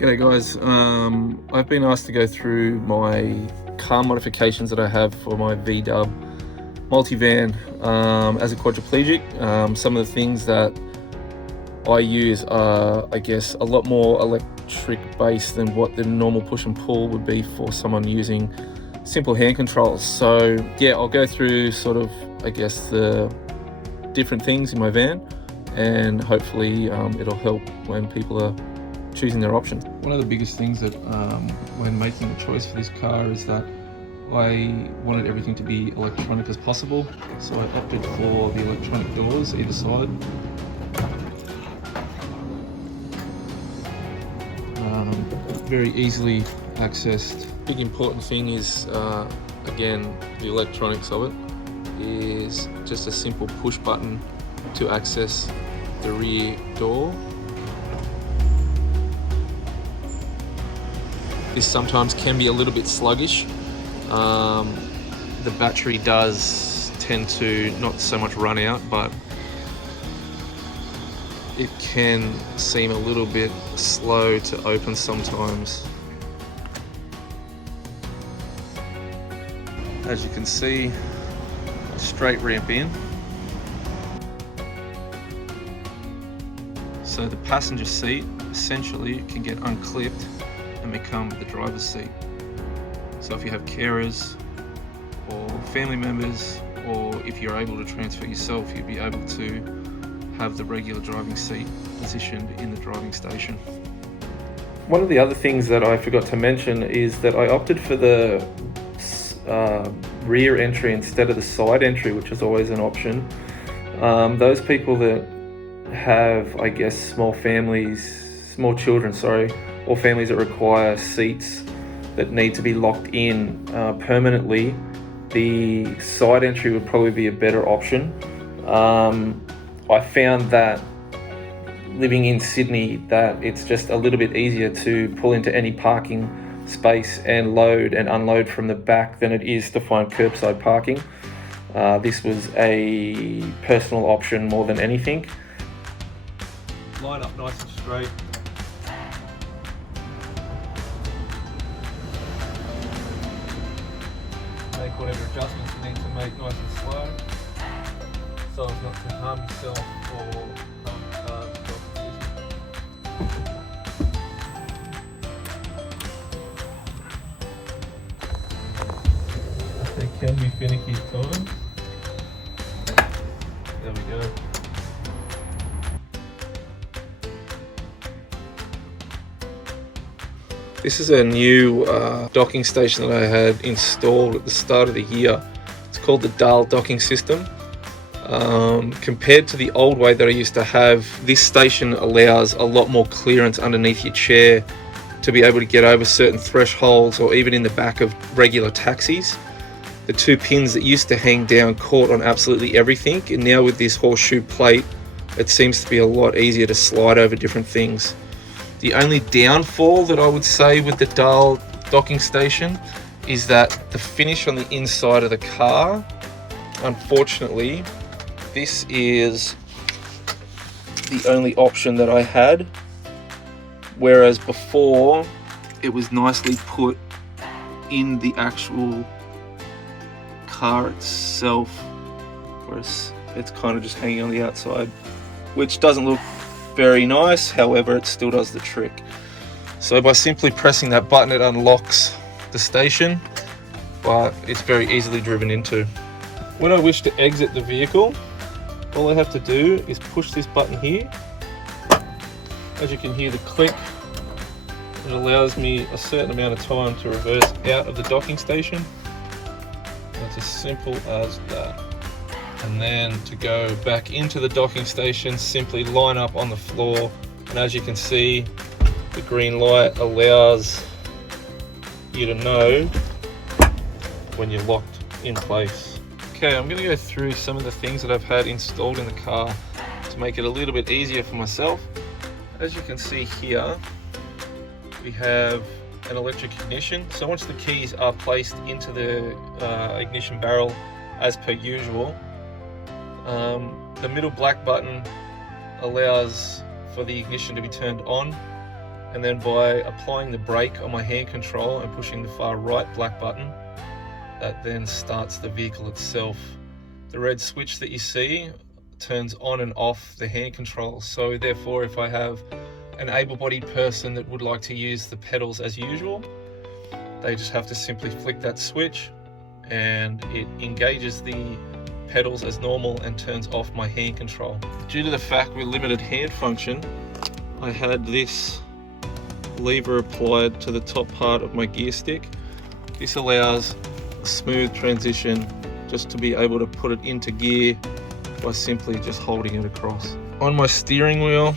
G'day guys, I've been asked to go through my car modifications that I have for my VW multivan as a quadriplegic. Some of the things that I use are, I guess, a lot more electric based than what the normal push and pull would be for someone using simple hand controls. So yeah, I'll go through sort of, I guess, the different things in my van, and hopefully it'll help when people are choosing their options. One of the biggest things that when making a choice for this car is that I wanted everything to be electronic as possible, so I opted for the electronic doors either side. Very easily accessed. Big important thing is again, the electronics of it is just a simple push button to access the rear door. This sometimes can be a little bit sluggish. The battery does tend to not so much run out, but it can seem a little bit slow to open sometimes. As you can see, a straight ramp in. So the passenger seat essentially can get unclipped and become the driver's seat. So if you have carers or family members, or if you're able to transfer yourself, you'll be able to have the regular driving seat positioned in the driving station. One of the other things that I forgot to mention is that I opted for the rear entry instead of the side entry, which is always an option. Those people that have, I guess, small children, or families that require seats that need to be locked in permanently, the side entry would probably be a better option. I found that living in Sydney that it's just a little bit easier to pull into any parking space and load and unload from the back than it is to find curbside parking. This was a personal option more than anything. Line up nice and straight. Make whatever adjustments you need to make nice and slow, so as not to harm yourself or harm the car's position. They can be finicky at times. There we go. This is a new docking station that I had installed at the start of the year. It's called the Dahl docking system. Compared to the old way that I used to have, this station allows a lot more clearance underneath your chair to be able to get over certain thresholds, or even in the back of regular taxis. The two pins that used to hang down caught on absolutely everything, and now with this horseshoe plate, it seems to be a lot easier to slide over different things. The only downfall that I would say with the Dahl docking station is that the finish on the inside of the car, unfortunately, this is the only option that I had, whereas before it was nicely put in the actual car itself, whereas it's kind of just hanging on the outside, which doesn't look very nice. However, it still does the trick. So by simply pressing that button, it unlocks the station, but it's very easily driven into. When I wish to exit the vehicle, all I have to do is push this button here. As you can hear the click, it allows me a certain amount of time to reverse out of the docking station. It's as simple as that. And then to go back into the docking station, simply line up on the floor, and as you can see, the green light allows you to know when you're locked in place. Okay, I'm going to go through some of the things that I've had installed in the car to make it a little bit easier for myself. As you can see here, we have an electric ignition. So once the keys are placed into the ignition barrel as per usual, the middle black button allows for the ignition to be turned on, and then by applying the brake on my hand control and pushing the far right black button, that then starts the vehicle itself. The red switch that you see turns on and off the hand control, so therefore if I have an able-bodied person that would like to use the pedals as usual, they just have to simply flick that switch and it engages the pedals as normal and turns off my hand control. Due to the fact we're limited hand function, I had this lever applied to the top part of my gear stick. This allows a smooth transition just to be able to put it into gear by simply just holding it across. On my steering wheel,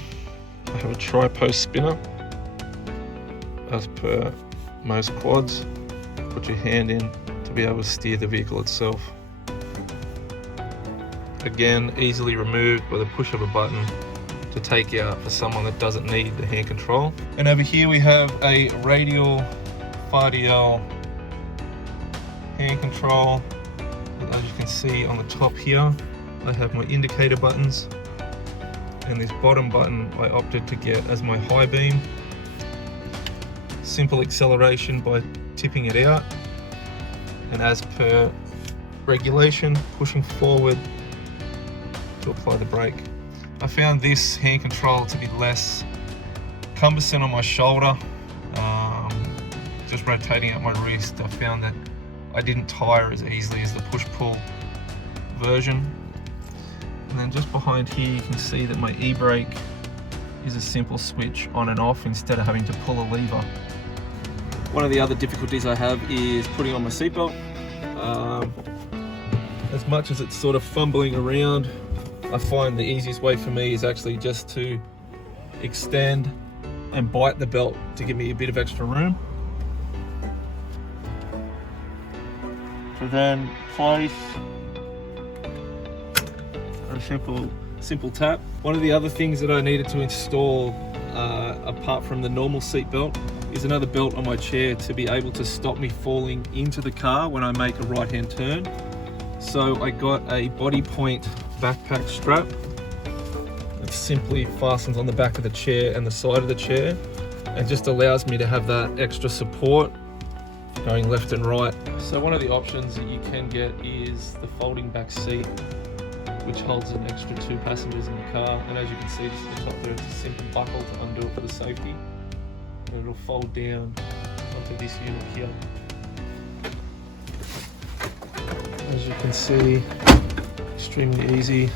I have a tri-post spinner. As per most quads, put your hand in to be able to steer the vehicle itself. Again, easily removed by the push of a button to take out for someone that doesn't need the hand control. And over here we have a radial 5DL hand control. And as you can see on the top here, I have my indicator buttons, and this bottom button I opted to get as my high beam. Simple acceleration by tipping it out, and as per regulation, pushing forward to apply the brake. I found this hand control to be less cumbersome on my shoulder. Just rotating out my wrist, I found that I didn't tire as easily as the push-pull version. And then just behind here you can see that my e-brake is a simple switch on and off instead of having to pull a lever. One of the other difficulties I have is putting on my seatbelt. As much as it's sort of fumbling around, I find the easiest way for me is actually just to extend and bite the belt to give me a bit of extra room. So then place a simple tap. One of the other things that I needed to install apart from the normal seat belt is another belt on my chair to be able to stop me falling into the car when I make a right-hand turn. So I got a body point backpack strap that simply fastens on the back of the chair and the side of the chair, and just allows me to have that extra support going left and right. So one of the options that you can get is the folding back seat, which holds an extra 2 passengers in the car, and as you can see just at the top there, it's a simple buckle to undo it for the safety, and it'll fold down onto this unit here. As you can see, extremely easy.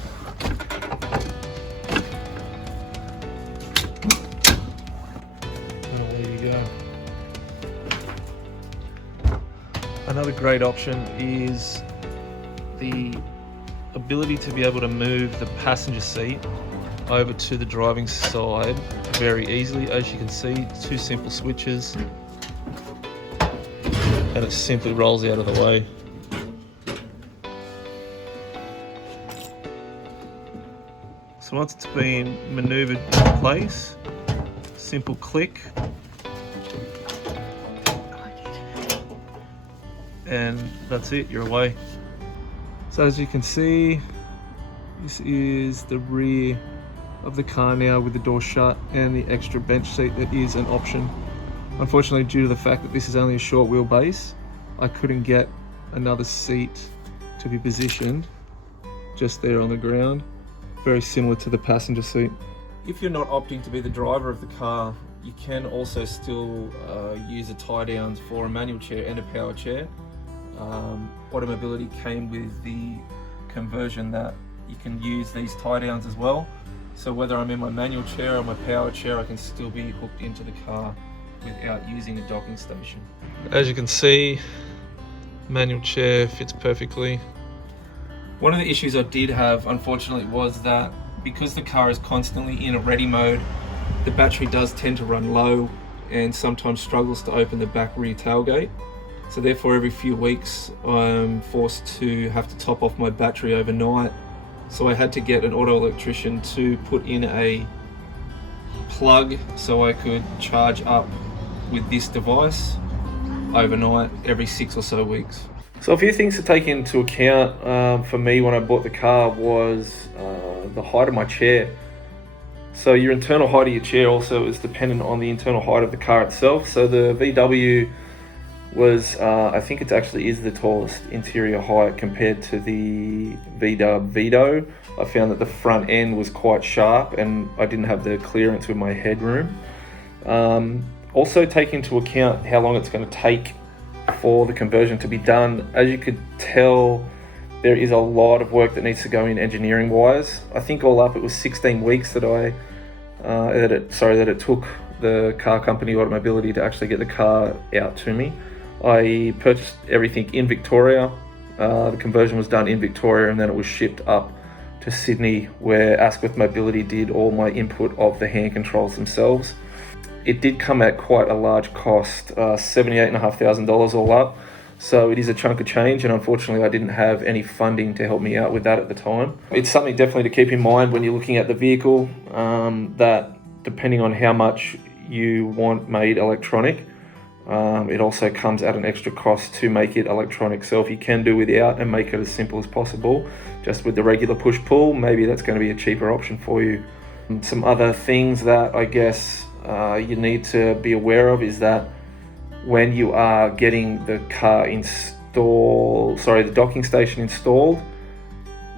And away you go. Another great option is the ability to be able to move the passenger seat over to the driving side very easily. As you can see, 2 simple switches, and it simply rolls out of the way. So once it's been maneuvered in place, simple click, and that's it, you're away. So as you can see, this is the rear of the car now with the door shut and the extra bench seat that is an option. Unfortunately, due to the fact that this is only a short wheelbase, I couldn't get another seat to be positioned just there on the ground. Very similar to the passenger seat. If you're not opting to be the driver of the car, you can also still use the tie downs for a manual chair and a power chair. Automobility came with the conversion that you can use these tie downs as well. So whether I'm in my manual chair or my power chair, I can still be hooked into the car without using a docking station. As you can see, manual chair fits perfectly. One of the issues I did have, unfortunately, was that because the car is constantly in a ready mode, the battery does tend to run low and sometimes struggles to open the back rear tailgate. So therefore, every few weeks, I'm forced to have to top off my battery overnight. So I had to get an auto electrician to put in a plug so I could charge up with this device overnight every 6 or so weeks. So a few things to take into account for me when I bought the car was the height of my chair. So your internal height of your chair also is dependent on the internal height of the car itself. So the VW was, I think it actually is the tallest interior height compared to the VW Vito. I found that the front end was quite sharp and I didn't have the clearance with my headroom. Also take into account how long it's going to take for the conversion to be done. As you could tell, there is a lot of work that needs to go in engineering wise. I think all up it was 16 weeks that it took the car company Automobility to actually get the car out to me. I purchased everything in Victoria. The conversion was done in Victoria and then it was shipped up to Sydney, where Asquith Mobility did all my input of the hand controls themselves. It did come at quite a large cost, $78,500 all up. So it is a chunk of change, and unfortunately I didn't have any funding to help me out with that at the time. It's something definitely to keep in mind when you're looking at the vehicle, that depending on how much you want made electronic, it also comes at an extra cost to make it electronic. So if you can do without and make it as simple as possible, just with the regular push-pull, maybe that's going to be a cheaper option for you. Some other things that I guess you need to be aware of is that when you are getting the the docking station installed,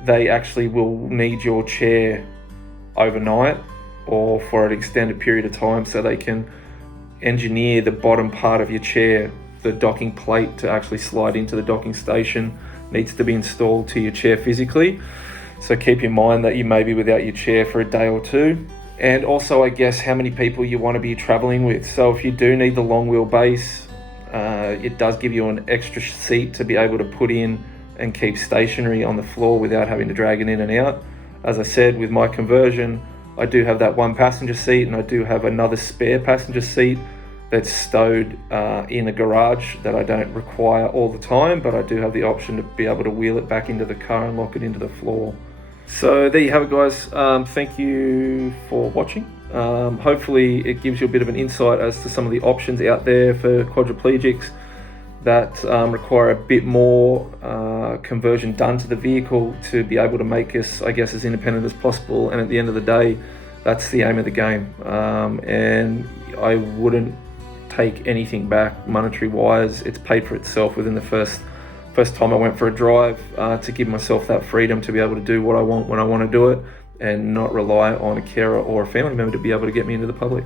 they actually will need your chair overnight or for an extended period of time, so they can engineer the bottom part of your chair. The docking plate to actually slide into the docking station needs to be installed to your chair physically. So keep in mind that you may be without your chair for a day or two. And also, I guess, how many people you want to be traveling with. So if you do need the long wheelbase, it does give you an extra seat to be able to put in and keep stationary on the floor without having to drag it in and out. As I said, with my conversion, I do have that one passenger seat and I do have another spare passenger seat that's stowed in a garage that I don't require all the time, but I do have the option to be able to wheel it back into the car and lock it into the floor. So there you have it, guys. Thank you for watching. Hopefully it gives you a bit of an insight as to some of the options out there for quadriplegics that require a bit more conversion done to the vehicle to be able to make us, I guess, as independent as possible. And at the end of the day, that's the aim of the game. And I wouldn't take anything back monetary wise. It's paid for itself within the first time I went for a drive, to give myself that freedom to be able to do what I want when I want to do it and not rely on a carer or a family member to be able to get me into the public.